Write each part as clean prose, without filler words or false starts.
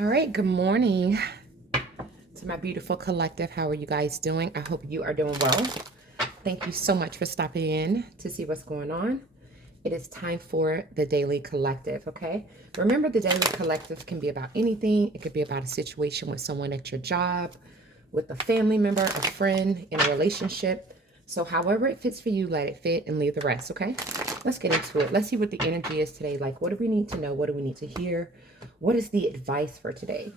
All right, good morning to my beautiful collective. How are you guys doing? I hope you are doing well. Thank you so much for stopping in to see what's going on. It is time for the daily collective, okay? Remember, the daily collective can be about anything. It could be about a situation with someone at your job, with a family member, a friend, in a relationship. So, however it fits for you, let it fit and leave the rest, okay? Let's get into it. Let's see what the energy is today. Like, what do we need to know? What do we need to hear? What is the advice for today?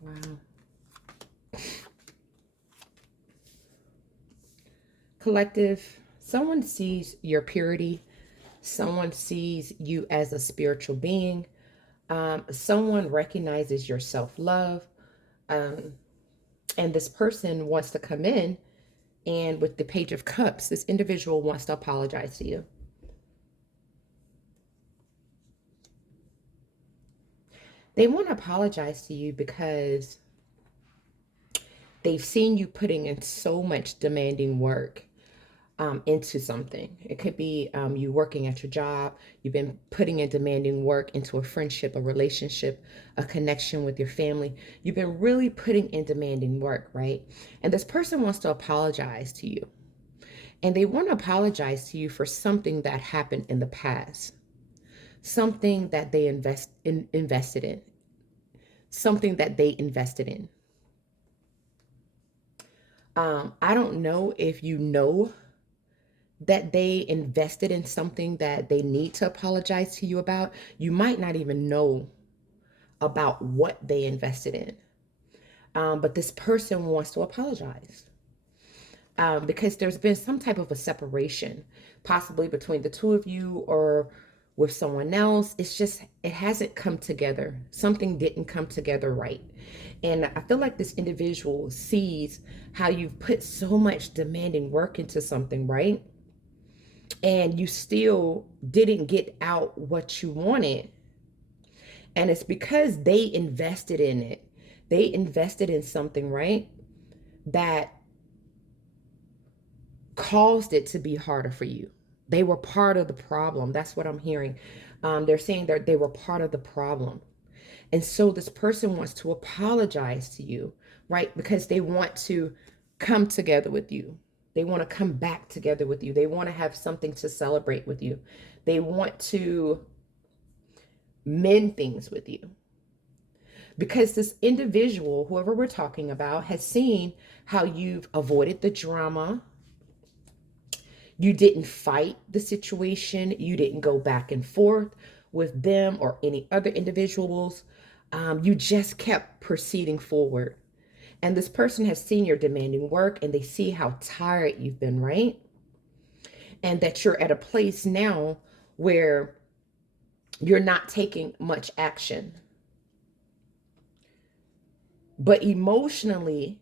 Wow. Collective, someone sees your purity, someone sees you as a spiritual being, someone recognizes your self love, um, and this person wants to come in. And with the Page of Cups, this individual wants to apologize to you. They want to apologize to you because they've seen you putting in so much demanding work into something. It could be you working at your job. You've been putting in demanding work into a friendship, a relationship, a connection with your family. You've been really putting in demanding work, right? And this person wants to apologize to you. And they want to apologize to you for something that happened in the past, something that they invested in, something that they invested in. I don't know if you know that they invested in something that they need to apologize to you about. You might not even know about what they invested in. But this person wants to apologize because there's been some type of a separation, possibly between the two of you or with someone else. It's just, it hasn't come together. Something didn't come together right. And I feel like this individual sees how you've put so much demanding work into something, right? And you still didn't get out what you wanted. And it's because they invested in it. They invested in something, right? That caused it to be harder for you. They were part of the problem. That's what I'm hearing. They're saying that they were part of the problem. And so this person wants to apologize to you, right? Because they want to come together with you. They want to come back together with you. They want to have something to celebrate with you. They want to mend things with you. Because this individual, whoever we're talking about, has seen how you've avoided the drama. You didn't fight the situation. You didn't go back and forth with them or any other individuals. You just kept proceeding forward. And this person has seen your demanding work and they see how tired you've been, right? And that you're at a place now where you're not taking much action. But emotionally,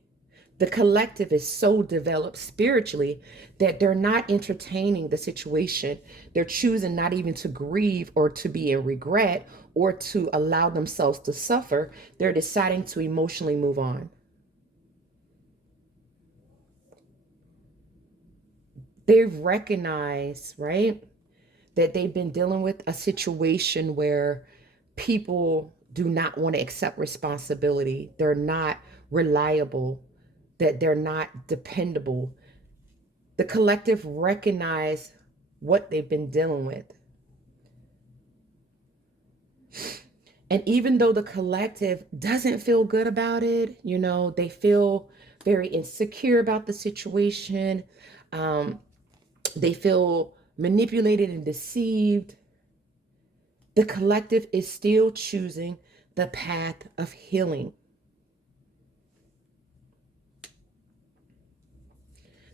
the collective is so developed spiritually that they're not entertaining the situation. They're choosing not even to grieve or to be in regret or to allow themselves to suffer. They're deciding to emotionally move on. They've recognized, right, that they've been dealing with a situation where people do not want to accept responsibility. They're not reliable, that they're not dependable. The collective recognize what they've been dealing with. And even though the collective doesn't feel good about it, they feel very insecure about the situation. Um, they feel manipulated and deceived. The collective is still choosing the path of healing.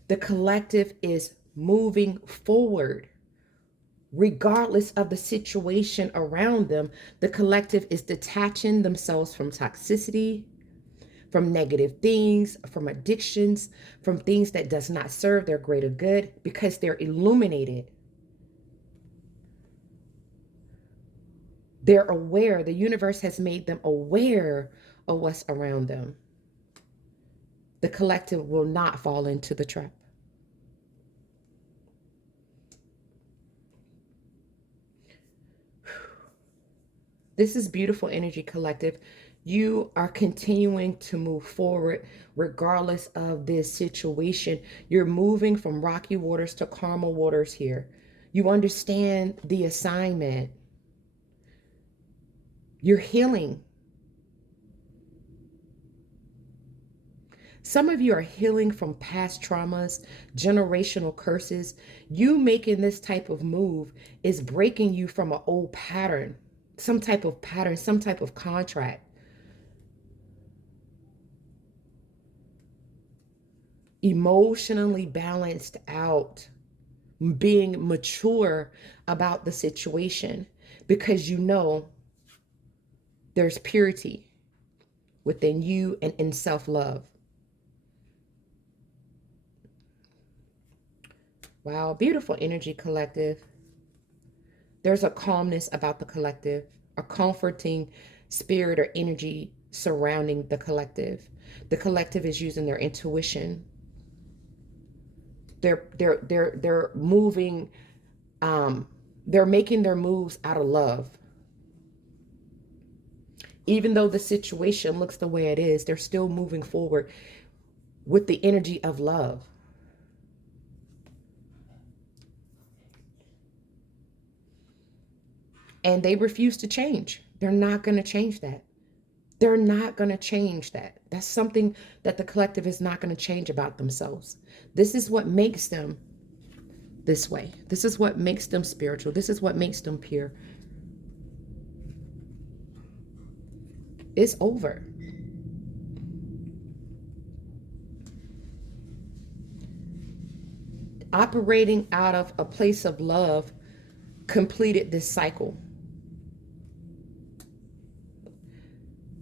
The collective is moving forward. Regardless of the situation around them, the collective is detaching themselves from toxicity, from negative things, from addictions, from things that does not serve their greater good because they're illuminated. They're aware. The universe has made them aware of what's around them. The collective will not fall into the trap. This is beautiful energy, collective. You are continuing to move forward regardless of this situation. You're moving from rocky waters to calmer waters here. You understand the assignment. You're healing. Some of you are healing from past traumas, generational curses. You making this type of move is breaking you from an old pattern, some type of contract. Emotionally balanced out, being mature about the situation because you know there's purity within you and in self-love. Wow, beautiful energy, collective. There's a calmness about the collective, a comforting spirit or energy surrounding the collective. The collective is using their intuition. They're moving, they're making their moves out of love. Even though the situation looks the way it is, they're still moving forward with the energy of love. And they refuse to change. They're not going to change that. They're not going to change that. That's something that the collective is not going to change about themselves. This is what makes them this way. This is what makes them spiritual. This is what makes them pure. It's over. Operating out of a place of love completed this cycle.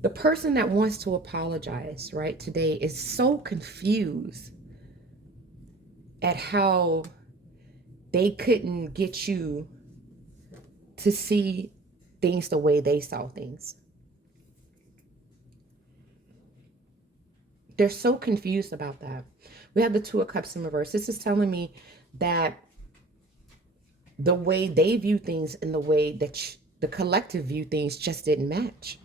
The person that wants to apologize, right, today is so confused at how they couldn't get you to see things the way they saw things. They're so confused about that. We have the Two of Cups in reverse. This is telling me that the way they view things and the way that the collective view things just didn't match.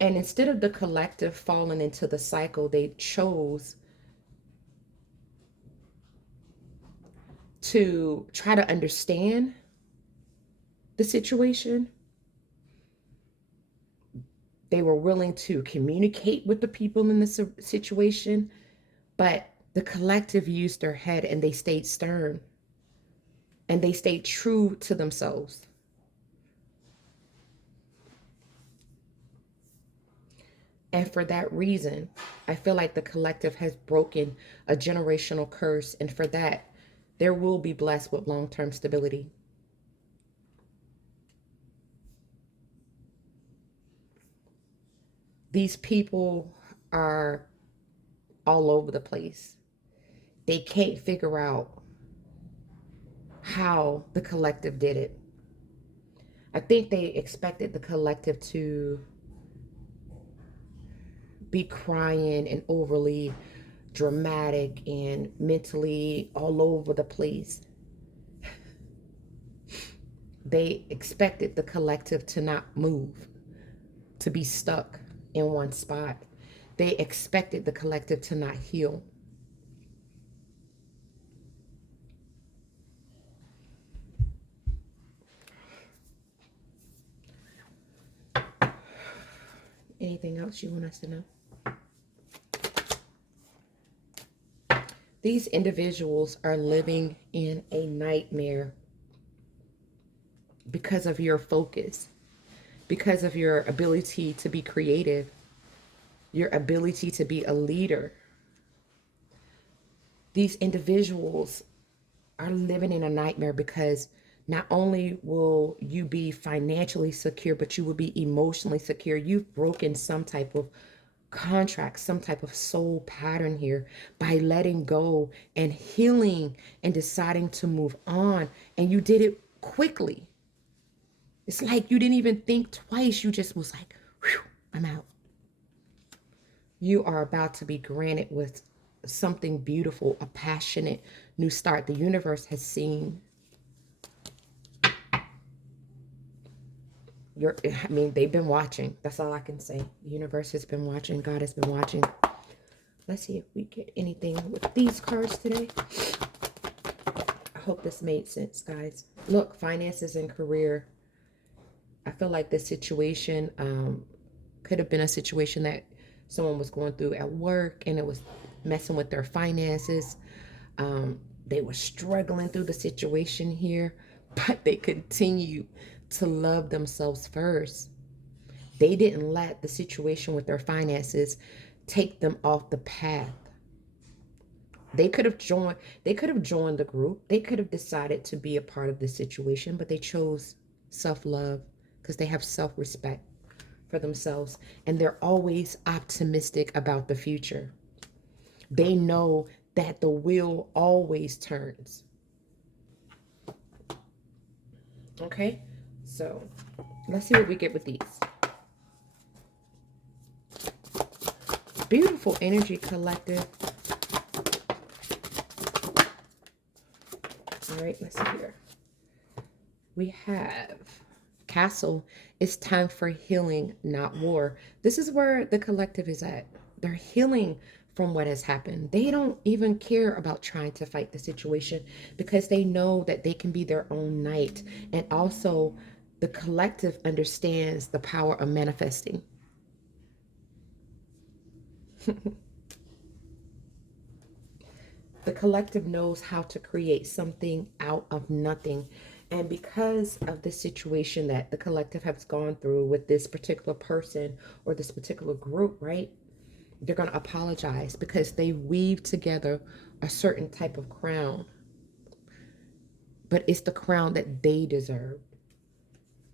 And instead of the collective falling into the cycle, they chose to try to understand the situation. They were willing to communicate with the people in this situation, but the collective used their head and they stayed stern and they stayed true to themselves. And for that reason, I feel like the collective has broken a generational curse. And for that, there will be blessed with long-term stability. These people are all over the place. They can't figure out how the collective did it. I think they expected the collective to be crying and overly dramatic and mentally all over the place. They expected the collective to not move, to be stuck in one spot. They expected the collective to not heal. Anything else you want us to know? These individuals are living in a nightmare because of your focus, because of your ability to be creative, your ability to be a leader. These individuals are living in a nightmare because not only will you be financially secure, but you will be emotionally secure. You've broken some type of contract, some type of soul pattern here by letting go and healing and deciding to move on. And you did it quickly. It's like you didn't even think twice. You just was like, whew, I'm out. You are about to be granted with something beautiful, a passionate new start. The universe has seen I mean, they've been watching. That's all I can say. The universe has been watching. God has been watching. Let's see if we get anything with these cards today. I hope this made sense, guys. Look, finances and career. I feel like this situation could have been a situation that someone was going through at work, and it was messing with their finances. They were struggling through the situation here, but they continue to love themselves first. They didn't let the situation with their finances take them off the path. They could have joined the group. They could have decided to be a part of the situation, but they chose self-love because they have self-respect for themselves, and they're always optimistic about the future. They know that the wheel always turns. Okay, so let's see what we get with these. Beautiful energy, collective. All right, let's see here. We have Castle. It's time for healing, not war. This is where the collective is at. They're healing from what has happened. They don't even care about trying to fight the situation because they know that they can be their own knight. And also, the collective understands the power of manifesting. The collective knows how to create something out of nothing. And because of the situation that the collective has gone through with this particular person or this particular group, right? They're going to apologize because they weave together a certain type of crown. But it's the crown that they deserve.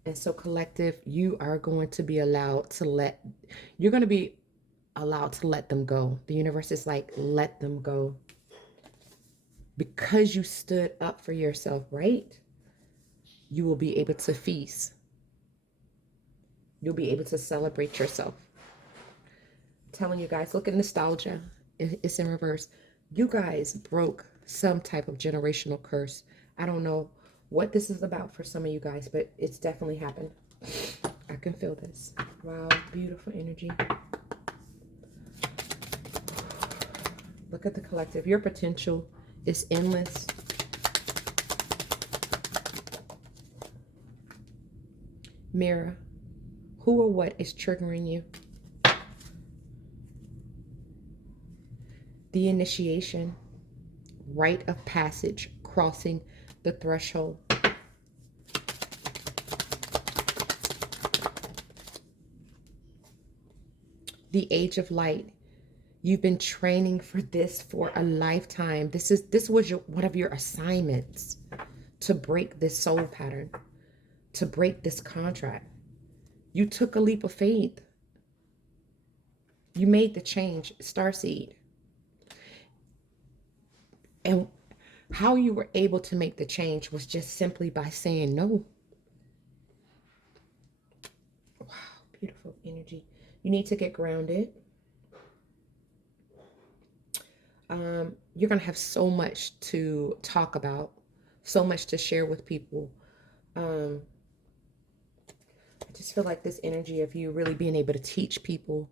And so, collective, you are going to be allowed to let them go. The universe is like, let them go. Because you stood up for yourself, right? You will be able to feast. You'll be able to celebrate yourself. I'm telling you guys, look at nostalgia. It's in reverse. You guys broke some type of generational curse. I don't know what this is about for some of you guys, but it's definitely happened. I can feel this. Wow, beautiful energy. Look at the collective. Your potential is endless. Mirror, who or what is triggering you? The initiation, rite of passage, crossing the threshold. The age of light. You've been training for this for a lifetime. This was one of your assignments, to break this soul pattern, to break this contract. You took a leap of faith. You made the change, starseed. And how you were able to make the change was just simply by saying no. Wow, beautiful energy. You need to get grounded. You're going to have so much to talk about, so much to share with people. I just feel like this energy of you really being able to teach people,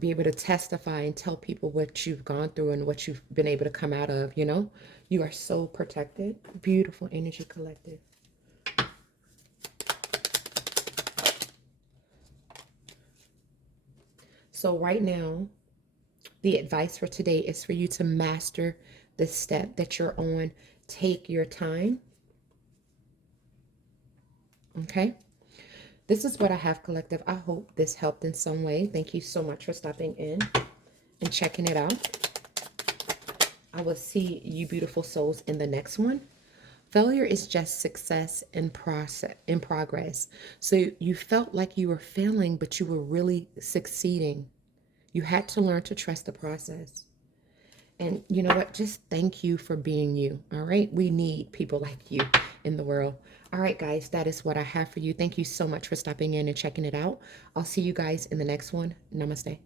be able to testify and tell people what you've gone through and what you've been able to come out of, you know? You are so protected. Beautiful energy, collective. So right now, the advice for today is for you to master the step that you're on. Take your time. Okay? This is what I have, collective. I hope this helped in some way. Thank you so much for stopping in and checking it out. I will see you beautiful souls in the next one. Failure is just success in progress. So you felt like you were failing, but you were really succeeding. You had to learn to trust the process. And you know what? Just thank you for being you. All right. We need people like you in the world. All right, guys, that is what I have for you. Thank you so much for stopping in and checking it out. I'll see you guys in the next one. Namaste.